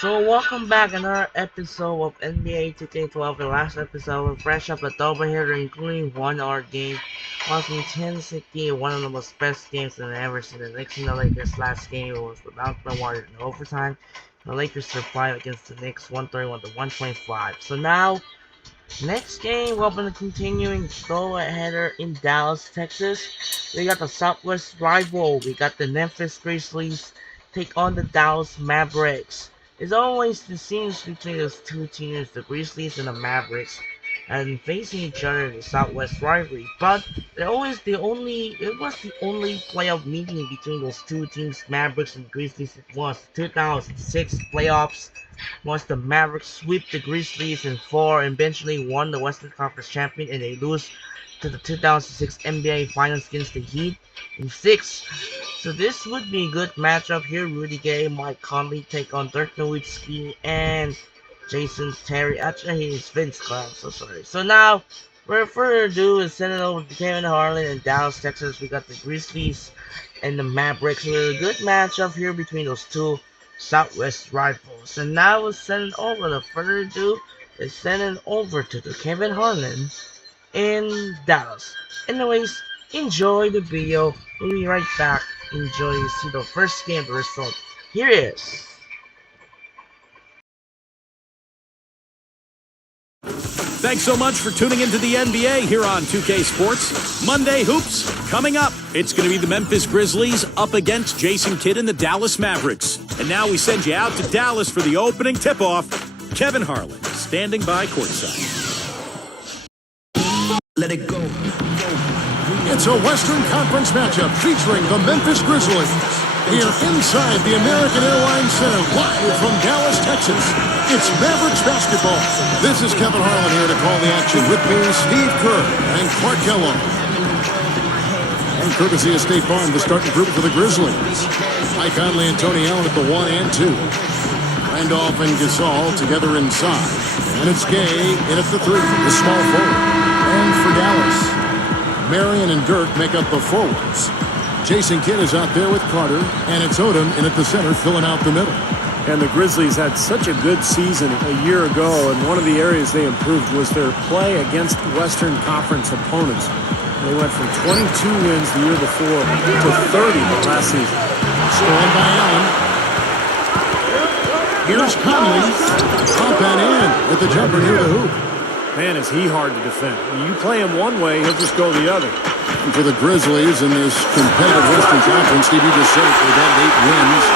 So welcome back another episode of NBA 2K12. The last episode we fresh up a double hitter including 1 hour game. Watching Tennessee, one of the most best games I've ever seen. The Knicks and the Lakers last game was without the Warriors in overtime. The Lakers survived against the Knicks 131 to 125. So now next game we're gonna continuing double header in Dallas, Texas. We got the Southwest rival. We got the Memphis Grizzlies take on the Dallas Mavericks. It's always the scenes between those two teams, the Grizzlies and the Mavericks, and facing each other in the Southwest rivalry. But it was the only playoff meeting between those two teams, Mavericks and Grizzlies. It was 2006 playoffs. Once the Mavericks sweep the Grizzlies in 4 and eventually won the Western Conference champion, and they lose to the 2006 NBA Finals against the Heat in 6. So this would be a good matchup here. Rudy Gay, Mike Conley take on Dirk Nowitzki and Jason Terry. Actually, it's Vince Clark. So sorry. So now, without further ado, is send it over to Kevin Harlan in Dallas, Texas. We got the Grizzlies and the Mavericks. So a good matchup here between those two Southwest rivals. And now we'll send it over. Without further ado, is send it over to the Kevin Harlan in Dallas. Anyways, enjoy the video. We'll be right back. Enjoy to see the first game, the result. Here it is. Thanks so much for tuning into the NBA here on 2K Sports. Monday Hoops coming up. It's going to be the Memphis Grizzlies up against Jason Kidd and the Dallas Mavericks. And now we send you out to Dallas for the opening tip-off. Kevin Harlan standing by courtside. Let it go. It's a Western Conference matchup featuring the Memphis Grizzlies. Here inside the American Airlines Center, live from Dallas, Texas. It's Mavericks basketball. This is Kevin Harlan here to call the action. With me, Steve Kerr and Clark Kellogg. And courtesy of State Farm, the starting group for the Grizzlies. Mike Conley and Tony Allen at the 1 and 2. Randolph and Gasol together inside. And it's Gay in at the 3, the small forward. And for Dallas, Marion and Dirk make up the forwards. Jason Kidd is out there with Carter, and it's Odom in at the center, filling out the middle. And the Grizzlies had such a good season a year ago, and one of the areas they improved was their play against Western Conference opponents. They went from 22 wins the year before to 30 last season. Stolen by Allen. Here's Conley. Up and in with the jumper near the hoop. Man, is he hard to defend. You play him one way, he'll just go the other. And for the Grizzlies in this competitive Western Conference, Steve, you just said it, they've had 8 wins.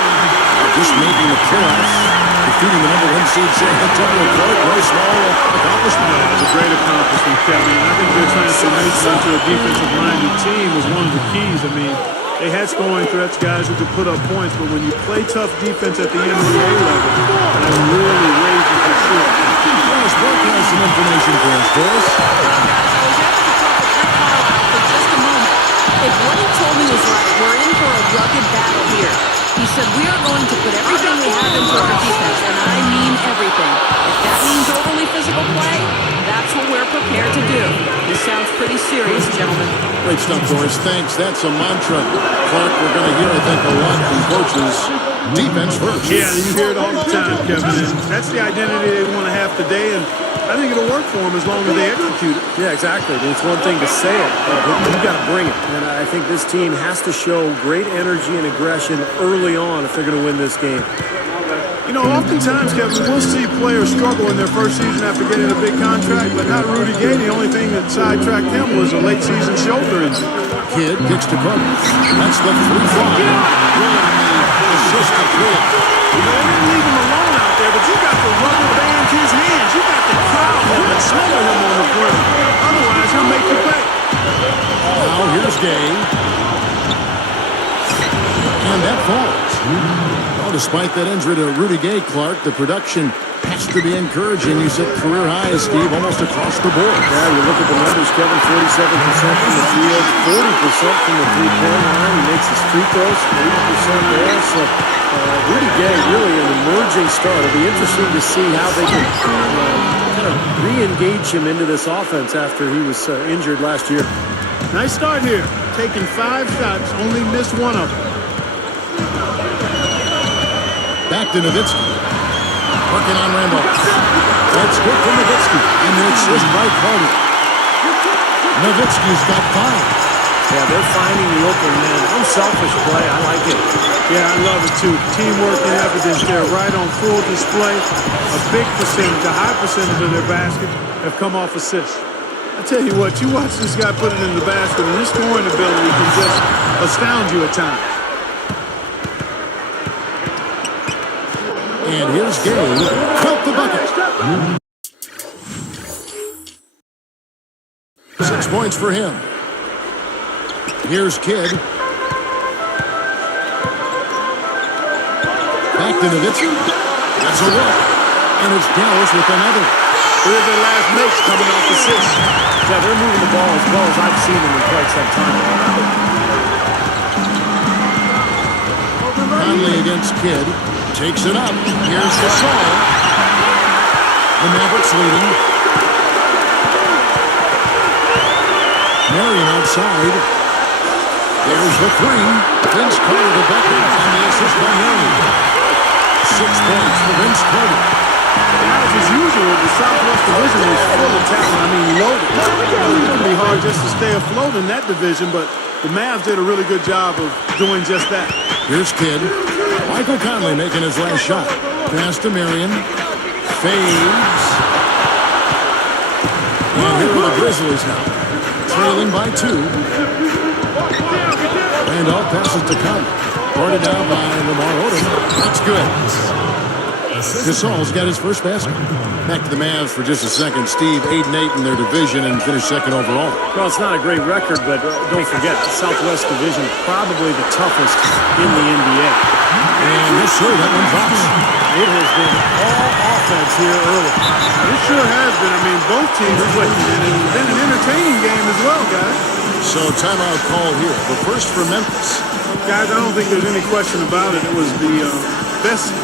Just making the playoffs, defeating the number 1 seed San Antonio. Clark, no small accomplishment. Yeah, it was a great accomplishment, Kevin. I think their transformation into a defensive-minded team was one of the keys. I mean, they had scoring threats, guys who could put up points, but when you play tough defense at the NBA level, that really raises your short. Dennis Burke has some information for us, Doris. I was asked to talk with Rick Carlisle for just a moment. If what he told me was right, we're in for a rugged battle here. He said we are going to put everything we have into our defense, and I mean everything. If that means overly physical play, that's what we're prepared to do. This sounds pretty serious, gentlemen. Great stuff, Doris. Thanks. That's a mantra. Clark, we're going to hear, I think, a lot from coaches. Defense first. Yeah, you hear it all the time, Kevin. And that's the identity they want to have today, and I think it'll work for them as long as they execute it. Yeah, exactly. It's one thing to say it, but you've got to bring it. And I think this team has to show great energy and aggression early on if they're going to win this game. You know, oftentimes, Kevin, we'll see players struggle in their first season after getting a big contract, but not Rudy Gay. The only thing that sidetracked him was a late-season shoulder injury. Kidd kicks to Carter. That's the 3-5. Assist to Kidd. You know, they didn't leave him alone out there, but you got to rubber band his hands. You got to crowd him and smother him on the perimeter. Otherwise, he'll make you pay. Now here's Gay. And that falls. Well, despite that injury to Rudy Gay, Clark, the production has to be encouraging. You said career highs, Steve, almost across the board. Yeah, you look at the numbers, Kevin, 47% from the field, 40% from the three-point line. He makes his free throws, 80% there. So Rudy Gay, really an emerging star. It'll be interesting to see how they can kind of re-engage him into this offense after he was injured last year. Nice start here. Taking 5 shots, only missed 1 of them. Back to Nowitzki. Working on Randolph. That's good for Nowitzki. And the assist by Carter. Nowitzki's got 5. Yeah, they're finding the open man. Unselfish play. I like it. Yeah, I love it too. Teamwork and evidence there, right on full display. A big percentage, a high percentage of their baskets have come off assists. I tell you what, you watch this guy put it in the basket, and his scoring ability can just astound you at times. And here's Gay. Count the bucket. 6 points for him. Here's Kidd. Back to Nowitzki. That's a look. And it's Dallas with another. Here's their last mates coming off assists. Yeah, they're moving the ball as well as I've seen them in quite some time. Conley against Kidd. Takes it up. Here's Gasol. The Mavericks leading. Marion outside. There's the 3. Vince Carter the bucket. And the assist by Marion. 6 points for Vince Carter. As is usual, the Southwest Division is full of talent. I mean, loaded. It's going to be hard just to stay afloat in that division, but the Mavs did a really good job of doing just that. Here's Kidd. Michael Conley making his last shot. Pass to Marion. Fades. And here are the Grizzlies now. Trailing by 2. Randolph passes to Conley. Guarded down by Lamar Odom. That's good. Gasol's got his first basket. Back to the Mavs for just a second. Steve, 8-8 in their division and finished second overall. Well, it's not a great record, but don't forget, the Southwest Division probably the toughest in the NBA. And yes, sir, that one drops. It has been all offense here early. It sure has been. I mean, both teams are clicking in. It's been an entertaining game as well, guys. So timeout call here. The first for Memphis. Guys, I don't think there's any question about it. It was the best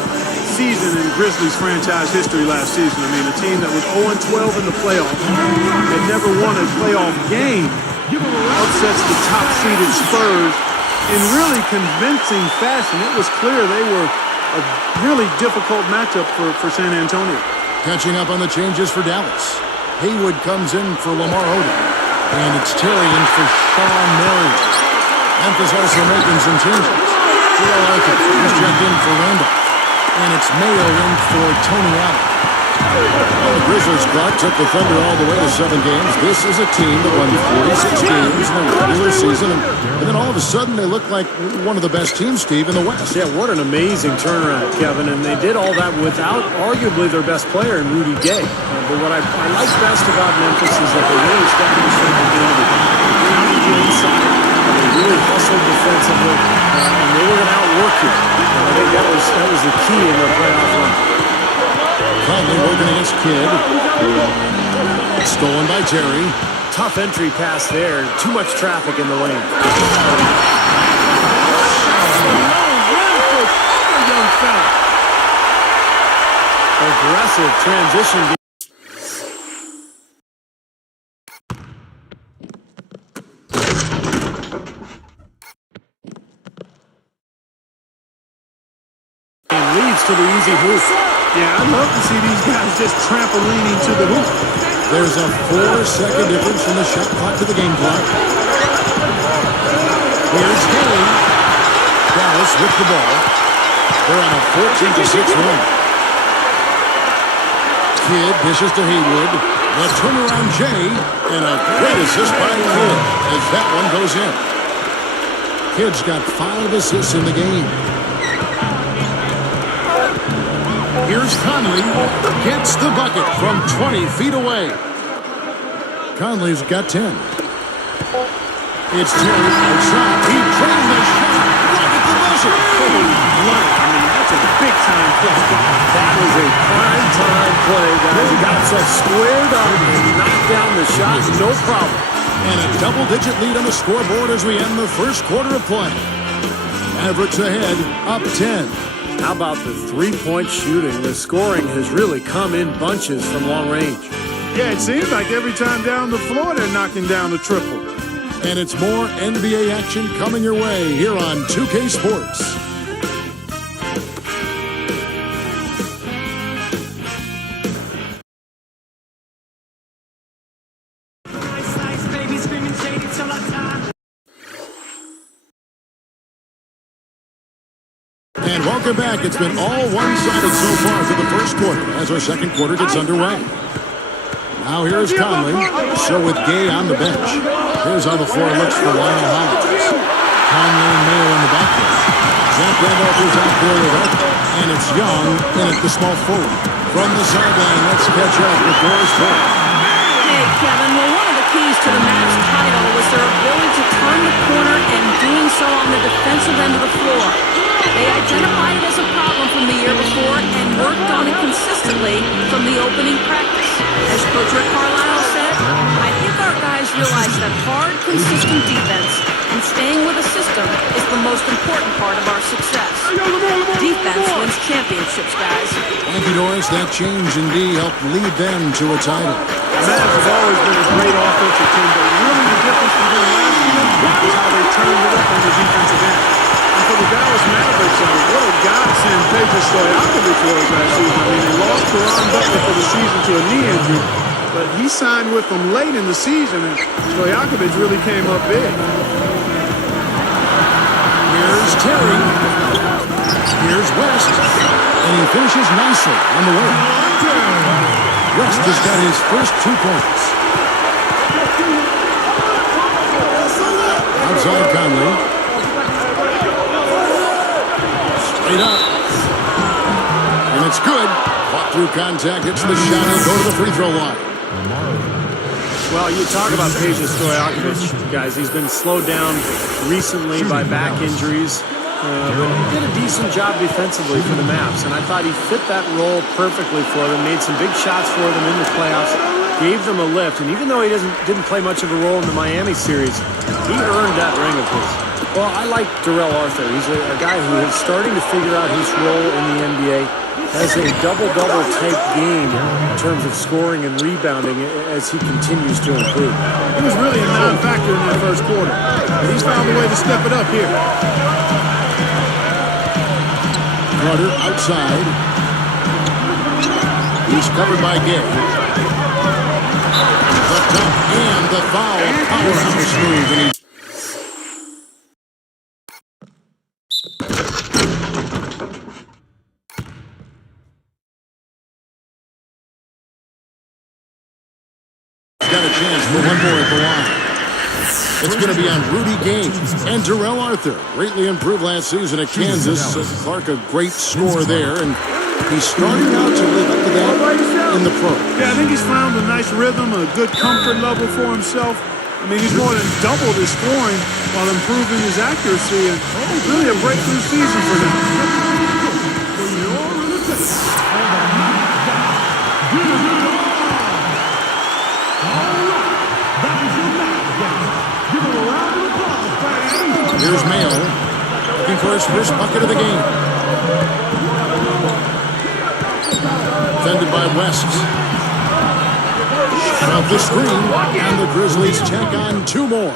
season in Grizzlies franchise history last season. I mean, a team that was 0-12 in the playoffs, had never won a playoff game, upsets the top-seeded Spurs in really convincing fashion. It was clear they were a really difficult matchup for San Antonio. Catching up on the changes for Dallas. Haywood comes in for Lamar Odom. And it's Terry in for Sean Marion. Memphis also making some changes. Joel Arthur is checked in for Randolph. And it's Mayo in for Tony Allen. Well, the Grizzlies clock took the Thunder all the way to 7 games. This is a team that won 46 games in the regular season. And then all of a sudden, they look like one of the best teams, Steve, in the West. Yeah, what an amazing turnaround, Kevin. And they did all that without arguably their best player in Rudy Gay. But what I like best about Memphis is that they really established their identity. Counted you inside. They really hustled defensively. And they were going to outwork you. I think that was the key in their playoff run. Conley working against Kidd. Stolen by Terry. Tough entry pass there. Too much traffic in the lane. Young fella. Aggressive transition. Leads to the easy hoop. Yeah, I'd love to see these guys just trampolining to the hoop. There's a 4-second difference from the shot clock to the game clock. Here's Gay. Dallas with the ball. They're on a 14-6 run. Kidd dishes to Haywood. The turnaround Jay. And a great assist by Kidd as that one goes in. Kidd's got 5 assists in the game. Here's Conley, gets the bucket from 20 feet away. Conley's got 10. It's Terry, shot. He drained the shot right at the buzzer. I mean, that's a big-time play. That was a prime-time play, guys. He got himself squared up and knocked down the shot, no problem. And a double-digit lead on the scoreboard as we end the first quarter of play. Mavericks ahead, up 10. How about the three-point shooting? The scoring has really come in bunches from long range. Yeah, it seems like every time down the floor they're knocking down the triple. And it's more NBA action coming your way here on 2K Sports. Welcome back. It's been all one-sided so far for the first quarter as our second quarter gets underway. Now here's Conley. So with Gay on the bench. Here's how the floor looks for Lionel Hollins. Conley and Mayo in the backcourt. Zach Randolph is out there with it. And it's Young in at the small forward. From the sideline, let's catch up with Doris Burke. Hey, Kevin, well, one of the keys to the Mavs title was their ability to turn the corner and doing so on the defensive end of the floor. They identified it as a problem from the year before and worked on it consistently from the opening practice. As Coach Rick Carlisle said, I think our guys realize that hard, consistent defense and staying with a system is the most important part of our success. Defense wins championships, guys. Thank you, Doris. That change indeed helped lead them to a title. The Mavs have always been a great offensive team, but really the difference between last year is how they turned it up on the defensive end. And for the Dallas Mavericks, what a godsend Peja Stojakovic was last season. I mean, they lost Caron Butler for the season to a knee injury, but he signed with them late in the season, and Stojakovic really came up big. Here's Terry. Here's West. And he finishes nicely on the way. West has got his first 2 points. Outside Conley. Straight up. And it's good. Fought through contact. Hits the shot. He'll go to the free throw line. Well, you talk about Peja Stojakovic, guys. He's been slowed down recently by back injuries. But he did a decent job defensively for the Mavs, and I thought he fit that role perfectly for them, made some big shots for them in the playoffs, gave them a lift, and even though he didn't play much of a role in the Miami series, he earned that ring of his. Well, I like Darrell Arthur. He's a guy who is starting to figure out his role in the NBA, has a double-double type game in terms of scoring and rebounding as he continues to improve. He was really a non-factor in that first quarter, but he's found a way to step it up here. Carter outside. He's covered by Gay. The dunk and the foul. Powerhouse move. And he's got a chance for one more at the line. It's going to be on Rudy Gay and Darrell Arthur. Greatly improved last season at Kansas. Clark, a great scorer there, and he's starting out to live up to that in the pro. Yeah, I think he's found a nice rhythm, a good comfort level for himself. I mean, he's more than doubled his scoring while improving his accuracy, and really a breakthrough season for him. Here's Mayo, looking for his first bucket of the game. Defended by West. Shot off the screen, and the Grizzlies check on 2 more.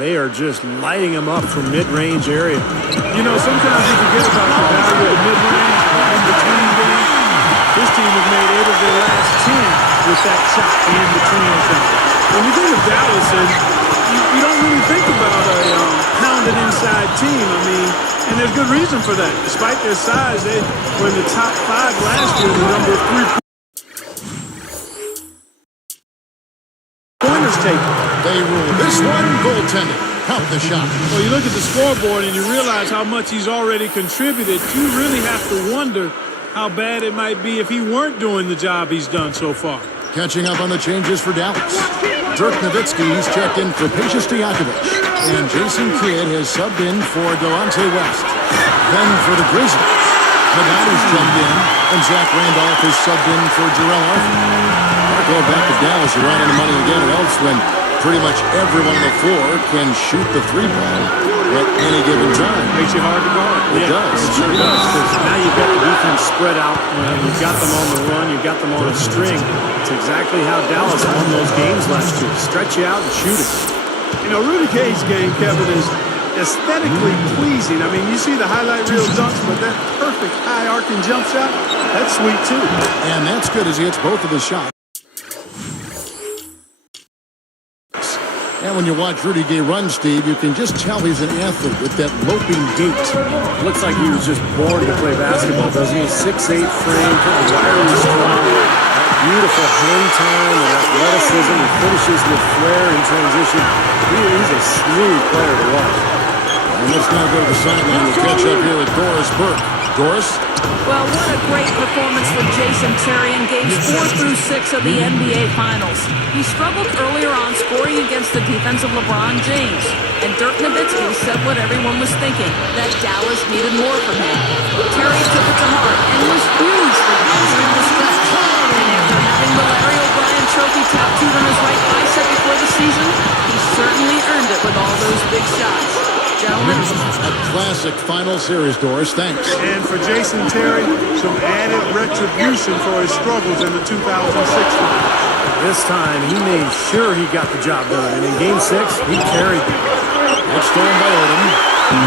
They are just lighting him up from mid-range area. You know, sometimes you forget about the value of mid-range in-between games. This team has made 8 of their last 10 with that shot, the in-between thing. When you think of Dallas, you don't really think about a pounded inside team. I mean, and there's good reason for that. Despite their size, they were in the top 5 last year, the number of 3-pointers taken. They rule this one goaltending. Count the shot. Well, you look at the scoreboard and you realize how much he's already contributed. You really have to wonder how bad it might be if he weren't doing the job he's done so far. Catching up on the changes for Dallas. Dirk Nowitzki, he's checked in for Peja Stojakovic. And Jason Kidd has subbed in for Delonte West. Then for the Grizzlies, Nagati's checked in, and Zach Randolph has subbed in for Darrell Arthur. Going back to Dallas, you're right on the money again. It helps when pretty much everyone on the floor can shoot the 3-ball at any given time. Makes you hard to guard. It does. It sure does. Because now you've got the defense spread out. You've got them on the run. You've got them on a string. It's exactly how Dallas won those games last year. Stretch you out and shoot it. You know, Rudy Gay's game, Kevin, is aesthetically pleasing. I mean, you see the highlight reel dunks, but that perfect high arcing jump shot, that's sweet too. And that's good as he hits both of his shots. And when you watch Rudy Gay run, Steve, you can just tell he's an athlete with that loping gait. Looks like he was just born to play basketball, doesn't he? 6'8" frame, wiry, strong, beautiful hang time and athleticism. He finishes with flair in transition. He's a smooth player to watch. And let's now go to the sideline to catch up here with Doris Burke. Doris? Well, what a great performance for Jason Terry in games 4 through 6 of the NBA Finals. He struggled earlier on scoring against the defense of LeBron James. And Dirk Nowitzki said what everyone was thinking, that Dallas needed more from him. Terry took it to heart and was huge for Dallas in the stretch. And after having the Larry O'Brien trophy tattooed on his right bicep before the season, he certainly earned it with all those big shots. Gentlemen. A classic final series, Doris. Thanks. And for Jason Terry, some added retribution for his struggles in the 2006 final. This time, he made sure he got the job done. And in Game 6, he carried them. It's stolen by Odom.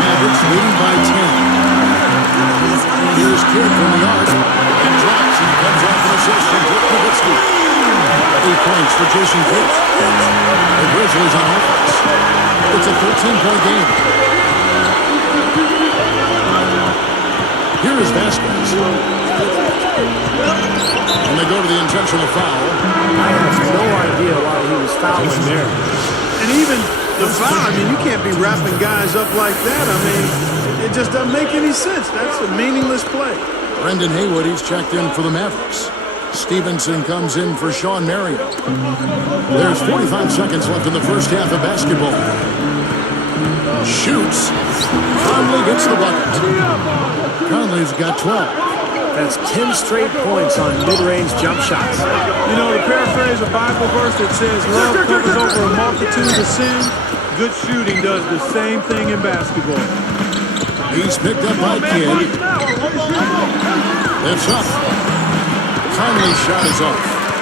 Mavericks leading by 10. Here's Kidd from the arc. And drops and comes off an assist from Dirk Nowitzki. 8 points for Jason Kidd. The Grizzlies on offense. It's a 13-point game. Here is Vasquez. And they go to the intentional foul. I have no idea why he was fouling there. And even the foul, I mean, you can't be wrapping guys up like that. I mean, it just doesn't make any sense. That's a meaningless play. Brendan Haywood, he's checked in for the Mavericks. Stevenson comes in for Sean Marion. There's 45 seconds left in the first half of basketball. Shoots. Conley gets the bucket. Conley's got 12. That's 10 straight points on mid-range jump shots. You know, to paraphrase a Bible verse that says, love covers over a multitude of sins, good shooting does the same thing in basketball. He's picked up by Kidd. It's up. Conley's shot is off.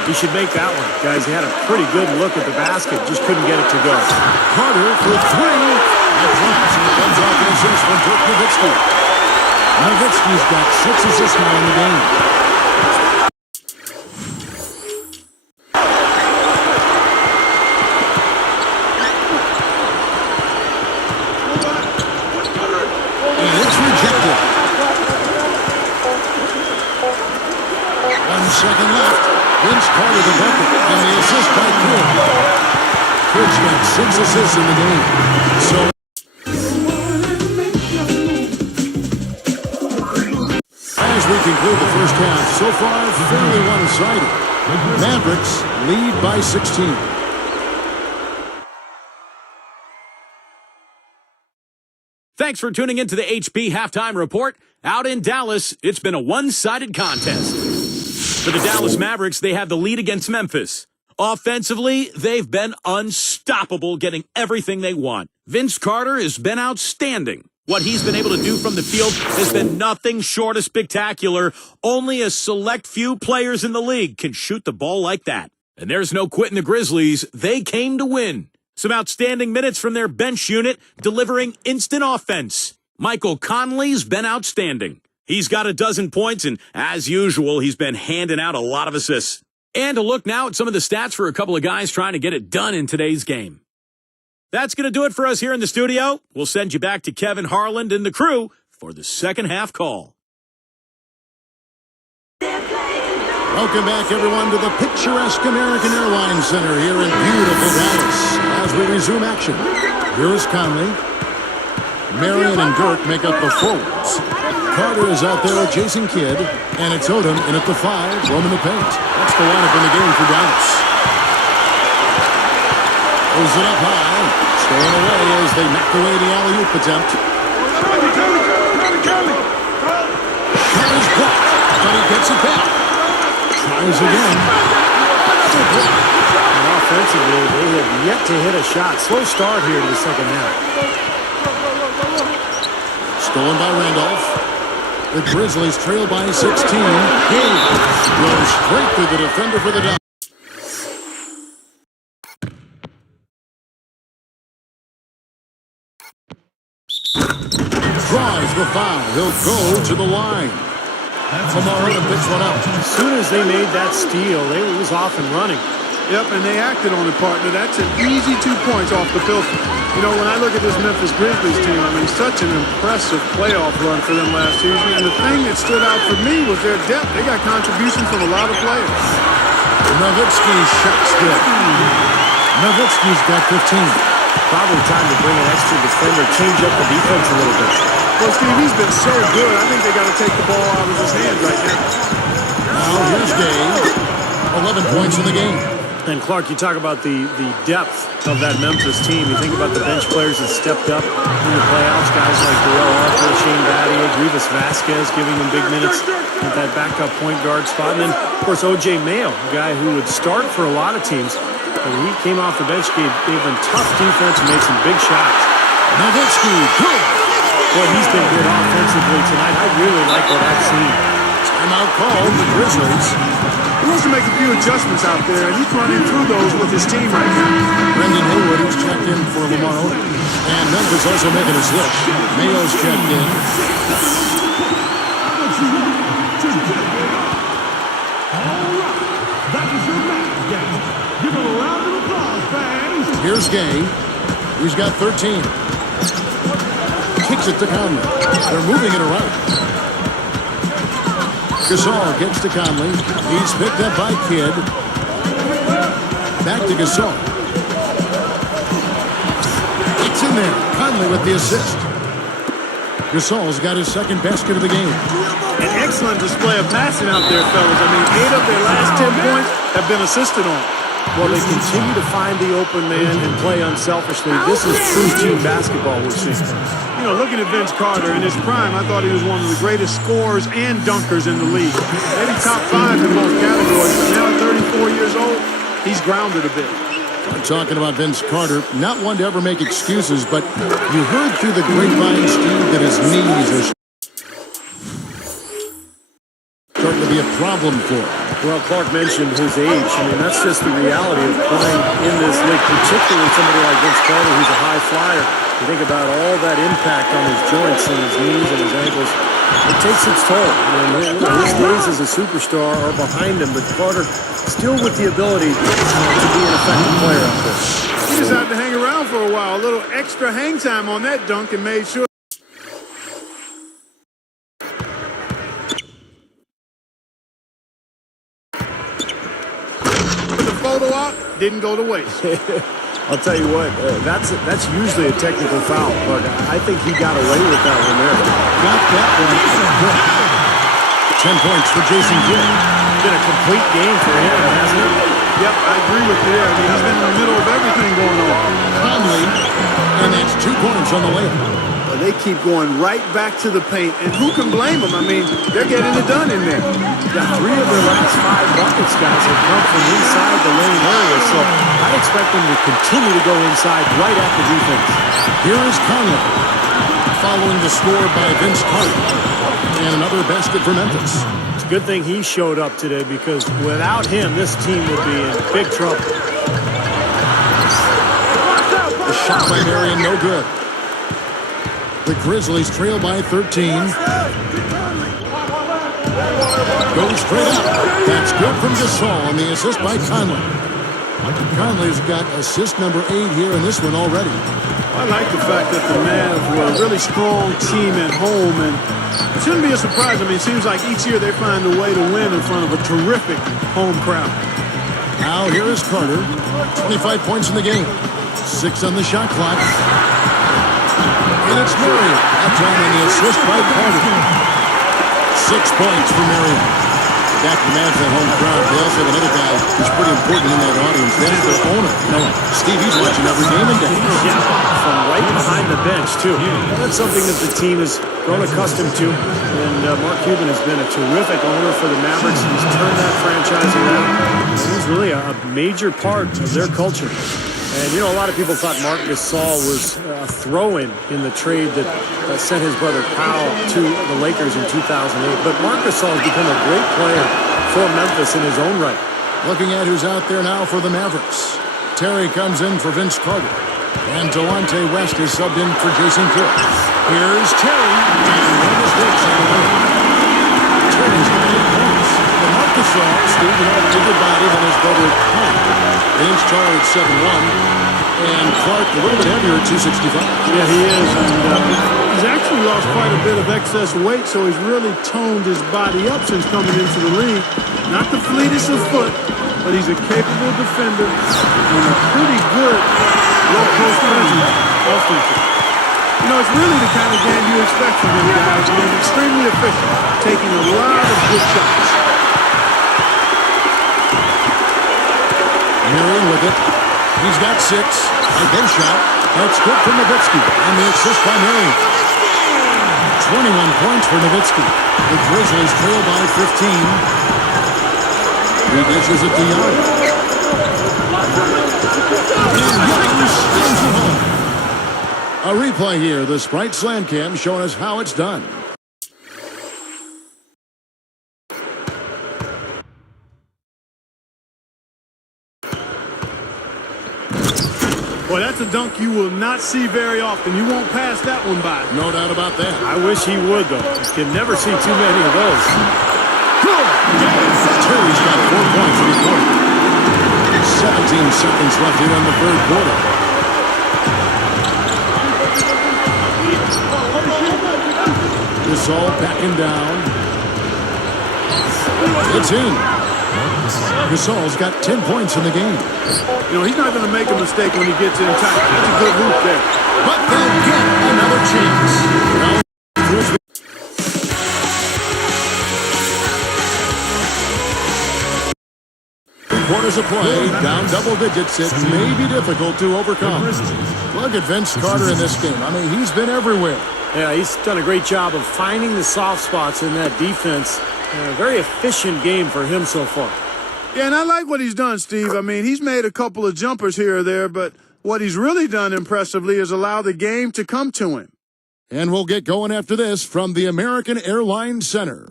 He should make that one. Guys, he had a pretty good look at the basket, just couldn't get it to go. Carter for 3. That drops and comes off an assist from Dirk Nowitzki. Nowitzki's got 6 assists now in the game. And it's rejected. 1 second left. Vince Carter the bucket, and the assist by Kidd. Kidd's got 6 assists in the game. So as we conclude the first half, so far fairly one-sided. Mavericks lead by 16. Thanks for tuning in to the HP Halftime Report. Out in Dallas, it's been a one-sided contest. For the Dallas Mavericks, they have the lead against Memphis. Offensively, they've been unstoppable, getting everything they want. Vince Carter has been outstanding. What he's been able to do from the field has been nothing short of spectacular. Only a select few players in the league can shoot the ball like that. And there's no quitting the Grizzlies. They came to win. Some outstanding minutes from their bench unit, delivering instant offense. Michael Conley's been outstanding. He's got 12 points, and as usual, he's been handing out a lot of assists. And a look now at some of the stats for a couple of guys trying to get it done in today's game. That's going to do it for us here in the studio. We'll send you back to Kevin Harland and the crew for the second half call. Welcome back, everyone, to the picturesque American Airlines Center here in beautiful Dallas. As we resume action, here is Conley. Marion and Dirk make up the forwards. Carter is out there with Jason Kidd, and it's Odom in at the 5, roaming the paint. That's the lineup in the game for Dallas. Throws it up high, stolen away as they knock away the alley-oop attempt. Shot is blocked, but he gets it back. Tries again. And offensively, they have yet to hit a shot. Slow start here to the second half. Stolen by Randolph. The Grizzlies trail by 16. King goes straight through the defender for the dunk. Draws the foul. He'll go to the line. Tomorrow to pitch one up. As soon as they made that steal, they was off and running. Yep, and they acted on the partner. That's an easy 2 points off the filter. You know, when I look at this Memphis Grizzlies team, I mean, such an impressive playoff run for them last season. And the thing that stood out for me was their depth. They got contributions from a lot of players. Nowitzki's shot's good. Nowitzki's got 15. Probably time to bring an extra defender, change up the defense a little bit. Well, Steve, he's been so good. I think they got to take the ball out of his hands right now. Now here's Gay. 11 points in the game. And Clark, you talk about the depth of that Memphis team. You think about the bench players that stepped up in the playoffs, guys like Darrell Arthur, Shane Battier, Grievous Vasquez, giving them big minutes at that backup point guard spot. And then, of course, O.J. Mayo, a guy who would start for a lot of teams. But he came off the bench, gave them tough defense and made some big shots. Nowitzki, good. Boy, he's been good offensively tonight. I really like what I've seen. Timeout called the Grizzlies. He wants to make a few adjustments out there, and he's running through those with his team right now. Brendan Haywood, who's checked in for Lamar Odom. And Memphis also making a switch. Mayo's checked in. Here's Gay. He's got 13. Kicks it to Conley. They're moving it around. Gasol gets to Conley. He's picked up by Kidd. Back to Gasol. It's in there. Conley with the assist. Gasol's got his second basket of the game. An excellent display of passing out there, fellas. I mean, 8 of their last 10 points have been assisted on. Well, they continue to find the open man and play unselfishly. This is true team basketball we're seeing. You know, looking at Vince Carter in his prime, I thought he was one of the greatest scorers and dunkers in the league. Maybe top 5 in both categories, but now at 34 years old, he's grounded a bit. I'm talking about Vince Carter, not one to ever make excuses, but you heard through the grapevine, Steve, that his knees are starting to be a problem for him. Well, Clark mentioned his age. I mean, that's just the reality of playing in this league, particularly somebody like Vince Carter, who's a high flyer. You think about all that impact on his joints and his knees and his ankles. It takes its toll. I mean, his days as a superstar are behind him, but Carter still with the ability to be an effective player out there. He just had to hang around for a while. A little extra hang time on that dunk and made sure. Photo op didn't go to waste. I'll tell you what, that's usually a technical foul, but I think he got away with that one there. Got that one. 10 points for Jason Kidd. Been a complete game for him, hasn't it? Yep, I agree with you there. I mean, he's been in the middle of everything going on. Conley, and that's 2 points on the layup. They keep going right back to the paint, and who can blame them? I mean, they're getting it done in there. Yeah, 3 of their last 5 buckets, guys, have come from inside the lane area, so I'd expect them to continue to go inside right at the defense. Here is Conley, following the score by Vince Carter, and another basket for Memphis. It's a good thing he showed up today, because without him, this team would be in big trouble. The shot by Marion, no good. The Grizzlies trail by 13. Goes straight up. That's good from Gasol on the assist by Conley. Conley's got assist number 8 here in this one already. I like the fact that the Mavs were a really strong team at home, and it shouldn't be a surprise. I mean, it seems like each year they find a way to win in front of a terrific home crowd. Now here is Carter. 25 points in the game. 6 on the shot clock. And it's Marion. That time on the assist by Carter. 6 points for Marion. Back to Mavs at home crowd. They also have another guy who's pretty important in that audience. That's their owner. Steve, he's watching every game and day. Yeah, from right behind the bench, too. Well, that's something that the team has grown accustomed to. And Mark Cuban has been a terrific owner for the Mavericks. He's turned that franchise around. He's really a major part of their culture. And, you know, a lot of people thought Marc Gasol was a throw-in in the trade that sent his brother Powell to the Lakers in 2008. But Marc Gasol has become a great player for Memphis in his own right. Looking at who's out there now for the Mavericks. Terry comes in for Vince Carter. And Delonte West is subbed in for Jason Kidd. Here's Terry. And Memphis Wicks on the way. Terry's got 8 points. And Marc Gasol, Steve, had a bigger body than his brother Powell. An inch taller at 7'1". And Clark a little bit heavier at 265. Yeah, he is. And he's actually lost quite a bit of excess weight, so he's really toned his body up since coming into the league. Not the fleetest of foot, but he's a capable defender and a pretty good low-post presence offensively. You know, it's really the kind of game you expect from him, guys. He's extremely efficient, taking a lot of good shots. Marion with it. He's got 6. A bench shot. That's good for Nowitzki. And the assist by Marion. 21 points for Nowitzki. The Grizzlies trail by 15. He dishes it to Young. And Young slams it home. A replay here. The Sprite Slam Cam showing us how it's done. Boy, that's a dunk you will not see very often. You won't pass that one by. No doubt about that. I wish he would, though. You can never see too many of those. Terry's got 4 points in the quarter. 17 seconds left here in the third quarter. Gasol backing down. It's in. Gasol's got 10 points in the game. You know, he's not going to make a mistake when he gets in tight. That's a good hoop there. But they'll get another chance. Quarters of play, down double digits. It may be difficult to overcome. Look at Vince Carter in this game. I mean, he's been everywhere. Yeah, he's done a great job of finding the soft spots in that defense. A very efficient game for him so far. Yeah, and I like what he's done, Steve. I mean, he's made a couple of jumpers here or there, but what he's really done impressively is allow the game to come to him. And we'll get going after this from the American Airlines Center.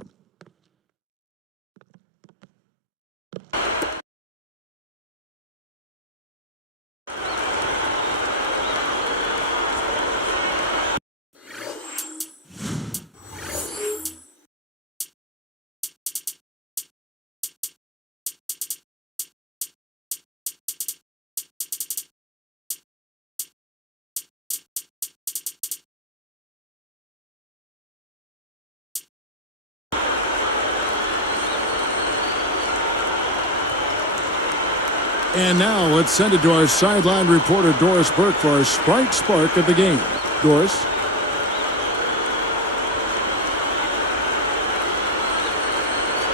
And now let's send it to our sideline reporter, Doris Burke, for our Sprite Spark of the game. Doris?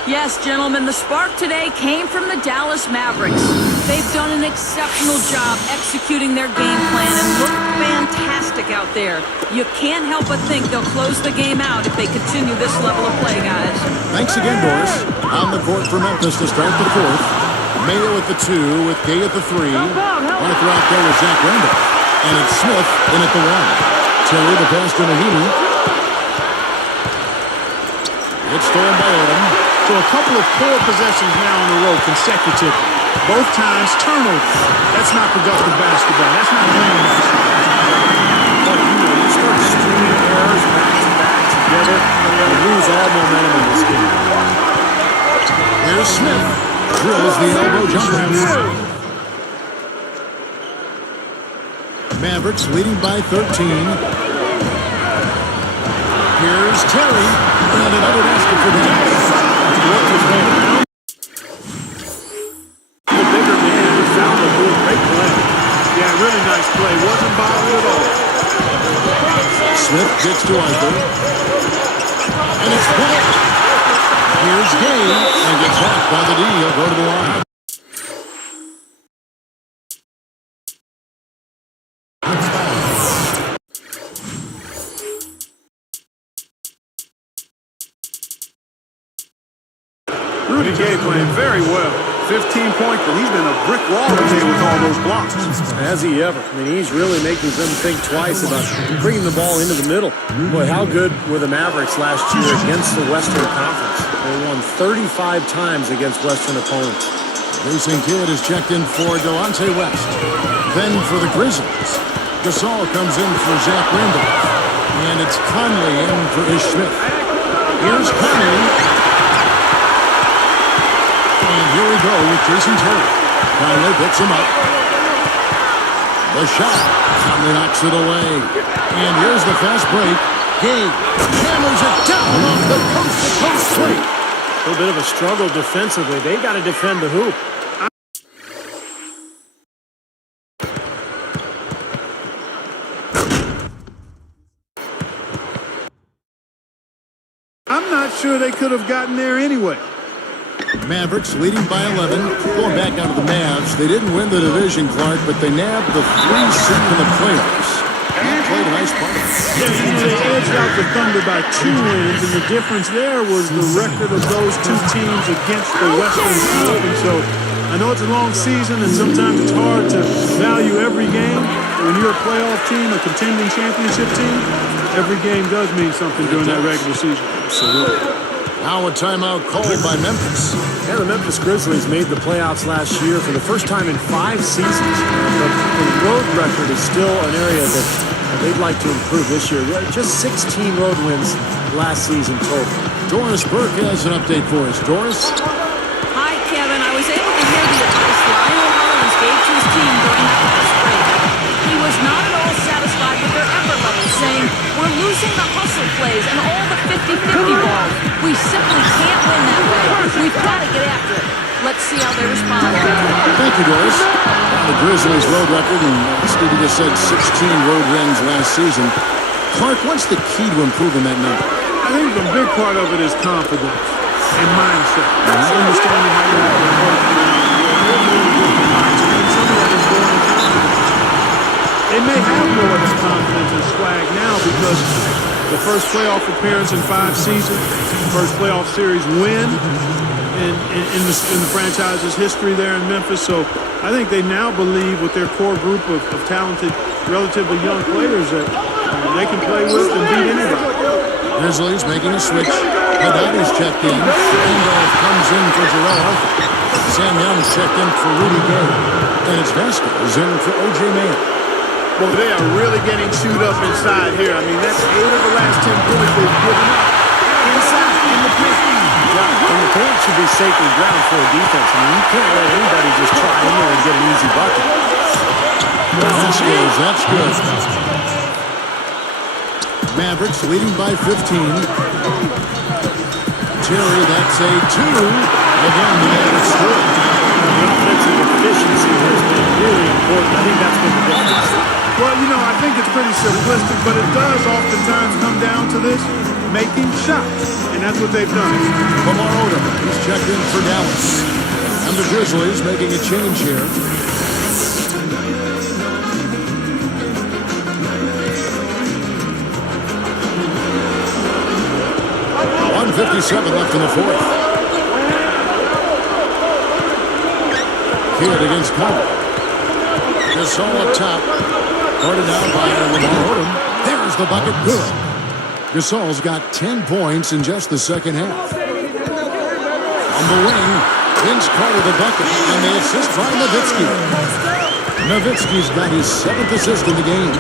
Yes, gentlemen, the spark today came from the Dallas Mavericks. They've done an exceptional job executing their game plan and look fantastic out there. You can't help but think they'll close the game out if they continue this level of play, guys. Thanks again, Doris. On the court for Memphis to start the fourth. Mayo at the 2, with Gay at the 3. Arthur out there with Zach Randolph. And it's Smith in at the 1. Terry the pass to Mahinmi. It's stolen by Odom. So a couple of poor possessions now in a row consecutively. Both times turnovers. That's not productive basketball. That's not winning basketball. But, you know, you start stringing errors back-to-back together, you lose all momentum in this game. Here's Smith. Drills the elbow jumper. Mavericks leading by 13. Here's Terry. And another basket for Dallas. The bigger man who found a good great play. Yeah, really nice play. Wasn't bothered at all. Smith gets to Arthur. And it's blocked. Here's Gay, and gets blocked by the D. He'll go to the line. Rudy Gay playing very well. 15 points, but he's been a brick wall today with all those blocks. Has he ever? I mean, he's really making them think twice about bringing the ball into the middle. Boy, how good were the Mavericks last year against the Western Conference? They won 35 times against Western opponents. Jason Kidd is checked in for Delonte West. Then for the Grizzlies, Gasol comes in for Zach Randolph. And it's Conley in for Ish Smith. Here's Conley. And here we go with Jason Terry. Conley picks him up. The shot. Conley knocks it away. And here's the fast break. Gay hammers it down off the coast-to-coast plate. A little bit of a struggle defensively. They got to defend the hoop. I'm not sure they could have gotten there anyway. Mavericks leading by 11. Going back out of the Mavs. They didn't win the division, Clark, but they nabbed the 3 seed in the playoffs. And played a nice part. Yeah, they edged out the Thunder by 2 wins, and the difference there was the record of those 2 teams against the Western Conference. So I know it's a long season, and sometimes it's hard to value every game. When you're a playoff team, a contending championship team, every game does mean something during that regular season. Absolutely. Now a timeout called by Memphis. Yeah, the Memphis Grizzlies made the playoffs last year for the first time in 5 seasons. But the road record is still an area that they'd like to improve this year. Just 16 road wins last season total. Doris Burke has an update for us. Doris? Hi, Kevin. I was able to hear the advice Lionel Hollins gave to his team during that last break. He was not at all satisfied with their effort level, saying, "We're losing the hustle plays and all the 50-50 balls. We simply can't win that way. We've got to get after it." Let's see how they respond. Thank you, Doris. The Grizzlies' road record, and Stevie just said 16 road wins last season. Clark, what's the key to improving that number? I think the big part of it is confidence and mindset. It's understanding how you have to work. Some of that is growing confidence. They may have more of that confidence and swag now because the first playoff appearance in 5 seasons, first playoff series win in the franchise's history there in Memphis. So I think they now believe with their core group of talented, relatively young players that they can play with and beat anybody. Grizzlies making a switch. Haddadi's checked in. Randolph comes in for Jarrell Arthur. Sam Young's checked in for Rudy Gay. And it's Vasquez in for O.J. Mayo. Well, they are really getting chewed up inside here. I mean, that's 8 of the last 10 points they've given up inside in the paint. And the paint should be sacred ground for a defense. I mean, you can't let anybody just try in there and get an easy bucket. That's good. Mavericks leading by 15. Terry, that's a 2. Again, the Mavericks score. The offensive efficiency has been really important. I think that's been the difference. Well, you know, I think it's pretty simplistic, but it does oftentimes come down to this, making shots. And that's what they've done. Lamar Odom, he's checked in for Dallas. And the Grizzlies making a change here. .157 left in the 4th. Kidd against Conley. Gasol up top. Guarded down by Lamar Odom. There's the bucket. Good. Gasol's got 10 points in just the second half. On the wing, Vince Carter the bucket, and the assist by Nowitzki. Nowitzki's got his 7th assist in the game.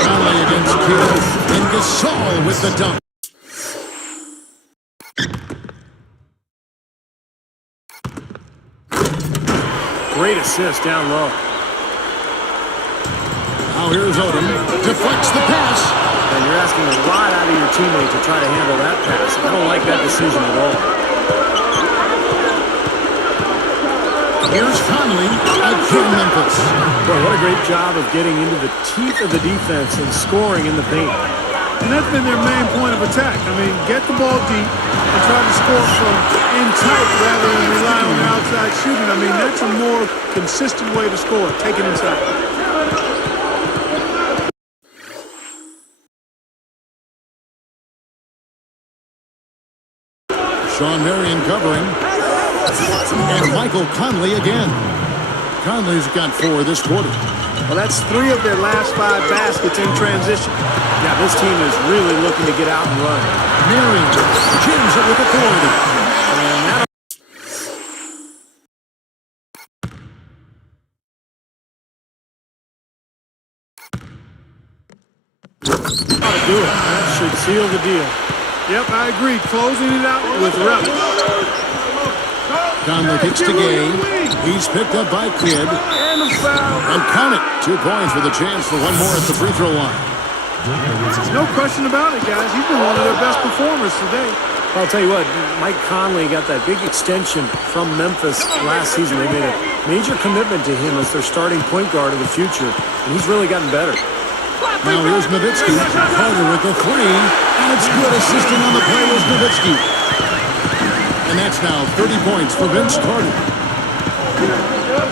Conley against Kidd, and Gasol with the dunk. Great assist down low. Now here's Odom. Deflects the pass. And you're asking a lot out of your teammate to try to handle that pass. I don't like that decision at all. Here's Conley again, Memphis. Boy, what a great job of getting into the teeth of the defense and scoring in the paint. And that's been their main point of attack. I mean, get the ball deep and try to score from in tight rather than rely on outside shooting. I mean, that's a more consistent way to score. Take it inside. Sean Marion covering. And Michael Conley again. Conley's got 4 this quarter. Well, that's 3 of their last 5 baskets in transition. Yeah, this team is really looking to get out and run. Marion jams it with authority. And that ought to do it. That should seal the deal. Yep, I agree. Closing it out with relish. Conley kicks to Gay. He's picked up by Kidd. And count it. 2 points with a chance for one more at the free throw line. No question about it, guys. He's been one of their best performers today. I'll tell you what, Mike Conley got that big extension from Memphis last season. They made a major commitment to him as their starting point guard of the future, and he's really gotten better. Now here's Nowitzki. Carter with the 3, and it's good. Assisting on the play was Nowitzki. And that's now 30 points for Vince Carter.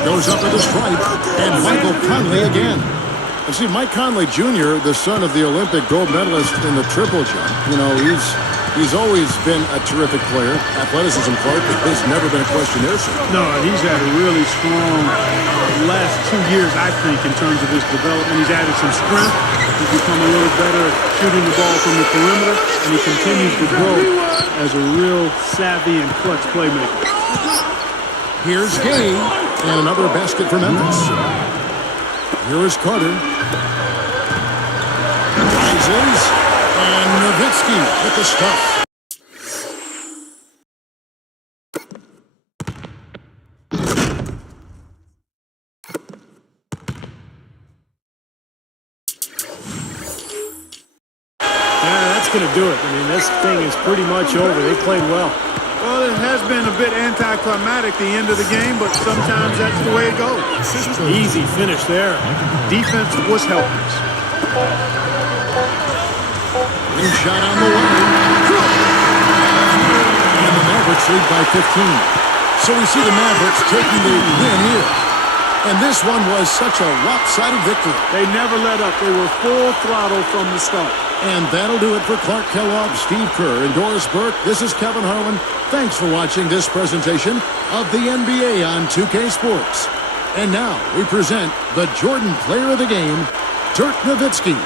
Goes up with the stripe, and Michael Conley again. And see, Mike Conley Jr., the son of the Olympic gold medalist in the triple jump, you know, he's always been a terrific player. Athleticism part has never been a question there, sir. No, he's had a really strong last 2 years, I think, in terms of his development. He's added some strength. He's become a little better at shooting the ball from the perimeter, and he continues to grow as a real savvy and clutch playmaker. Here's Gay, and another basket for Memphis. Here is Carter. Rises, and Nowitzki with the stuff. Going to do it. I mean, this thing is pretty much over. They played well. Well, it has been a bit anticlimactic the end of the game, but sometimes that's the way it goes. Easy finish there. Defense was helpless. One shot on the way. And the Mavericks lead by 15. So we see the Mavericks taking the win here. And this one was such a lopsided victory. They never let up. They were full throttle from the start. And that'll do it for Clark Kellogg, Steve Kerr, and Doris Burke. This is Kevin Harlan. Thanks for watching this presentation of the NBA on 2K Sports. And now we present the Jordan Player of the Game, Dirk Nowitzki.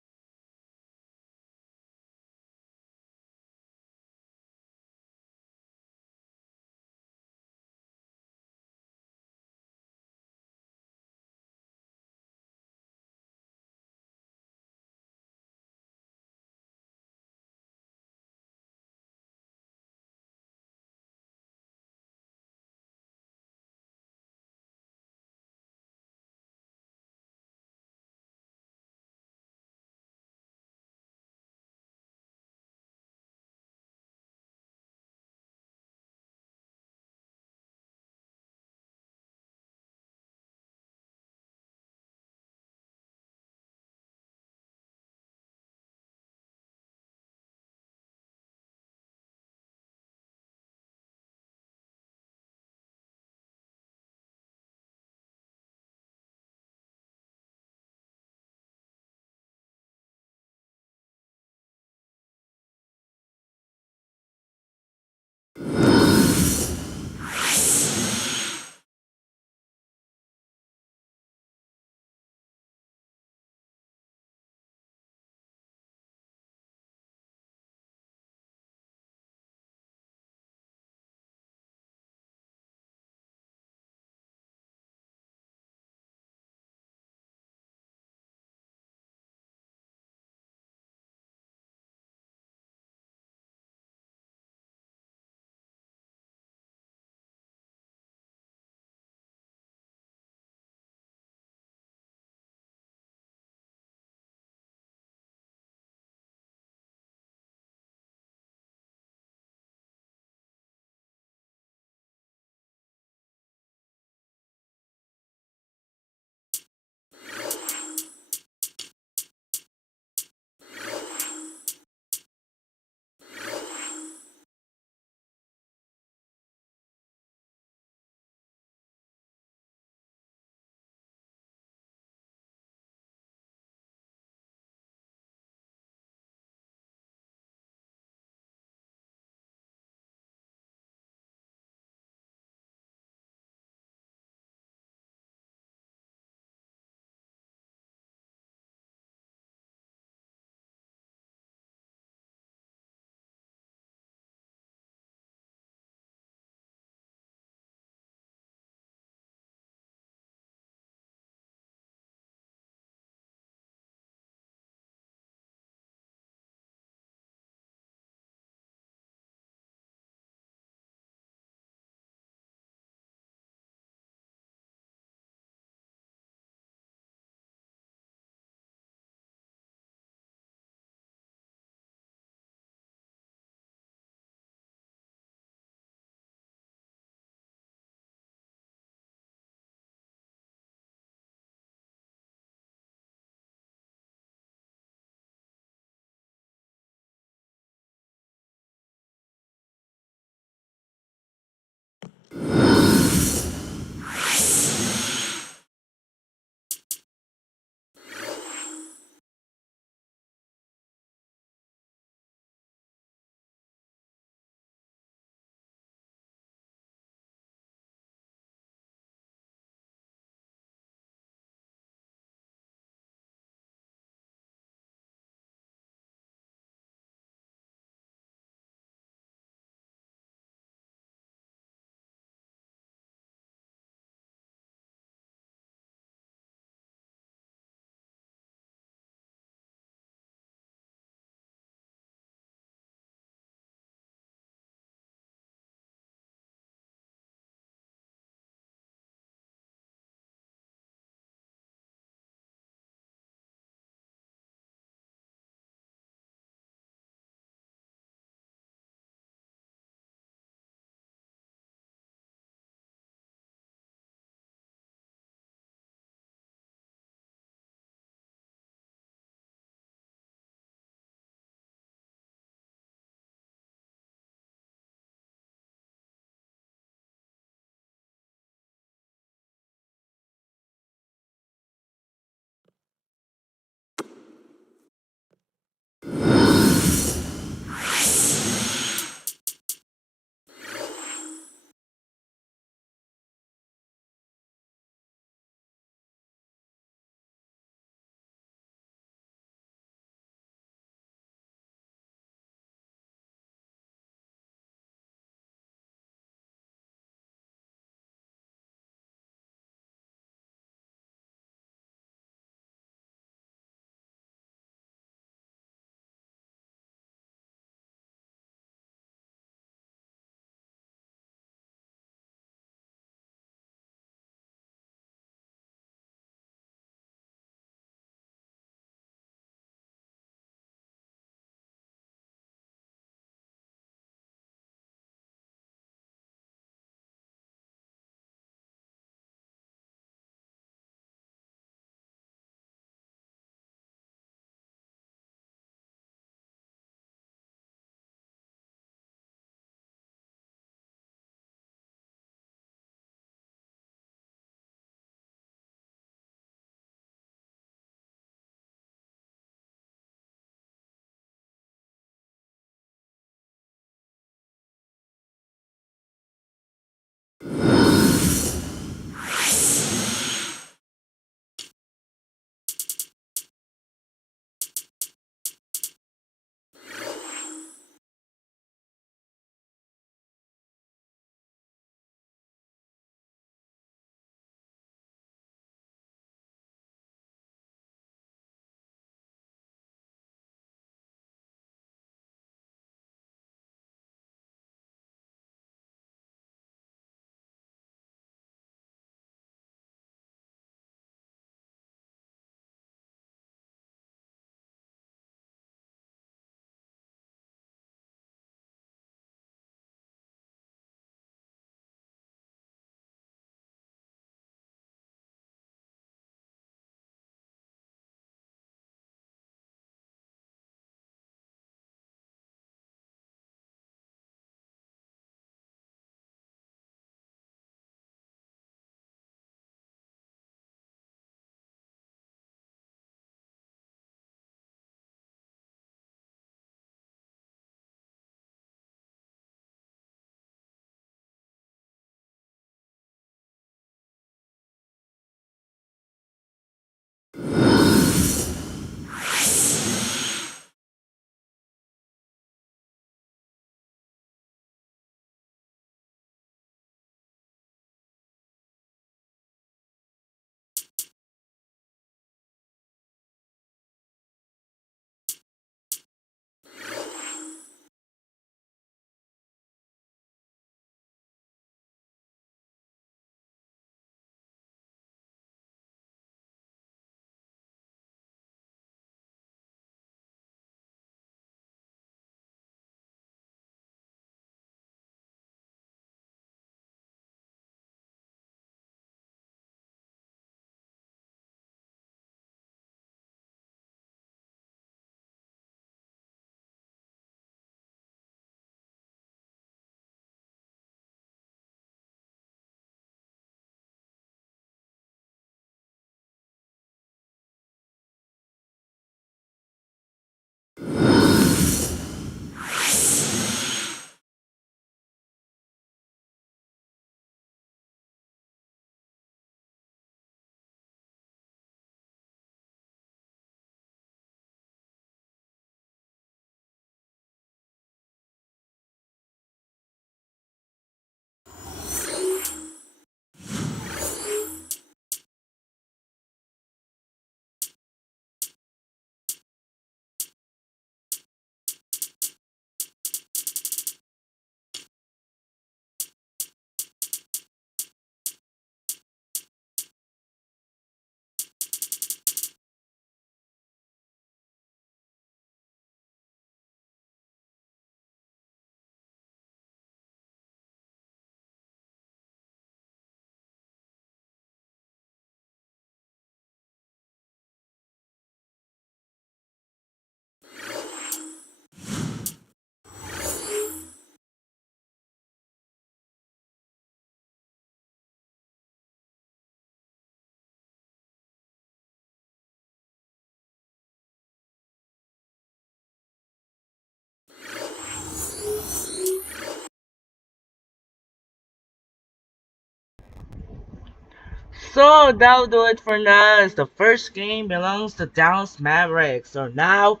So that'll do it for now. The first game belongs to Dallas Mavericks. So now,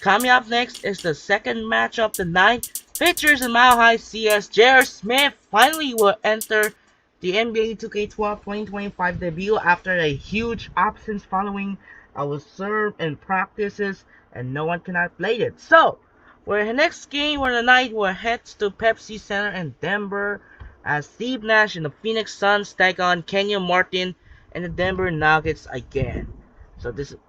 coming up next is the second match of the night. Features in Mile High CS. J.R. Smith finally will enter the NBA 2K12 2025 debut after a huge absence following a serve in practices, and no one cannot play it. So, for the next game of the night, we'll head to Pepsi Center in Denver as Steve Nash and the Phoenix Suns take on Kenyon Martin and the Denver Nuggets again.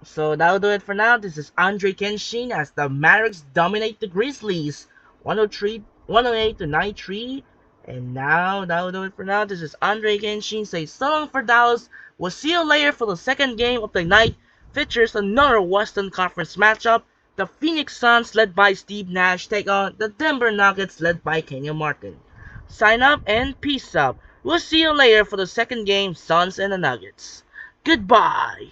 So that'll do it for now. This is Andre Kenshin as the Mavericks dominate the Grizzlies 108 to 93. And now that'll do it for now. This is Andre Kenshin. Say so long for Dallas. We'll see you later for the second game of the night. Features another Western Conference matchup. The Phoenix Suns led by Steve Nash take on the Denver Nuggets led by Kenyon Martin. Sign up and peace out. We'll see you later for the second game, Suns and the Nuggets. Goodbye.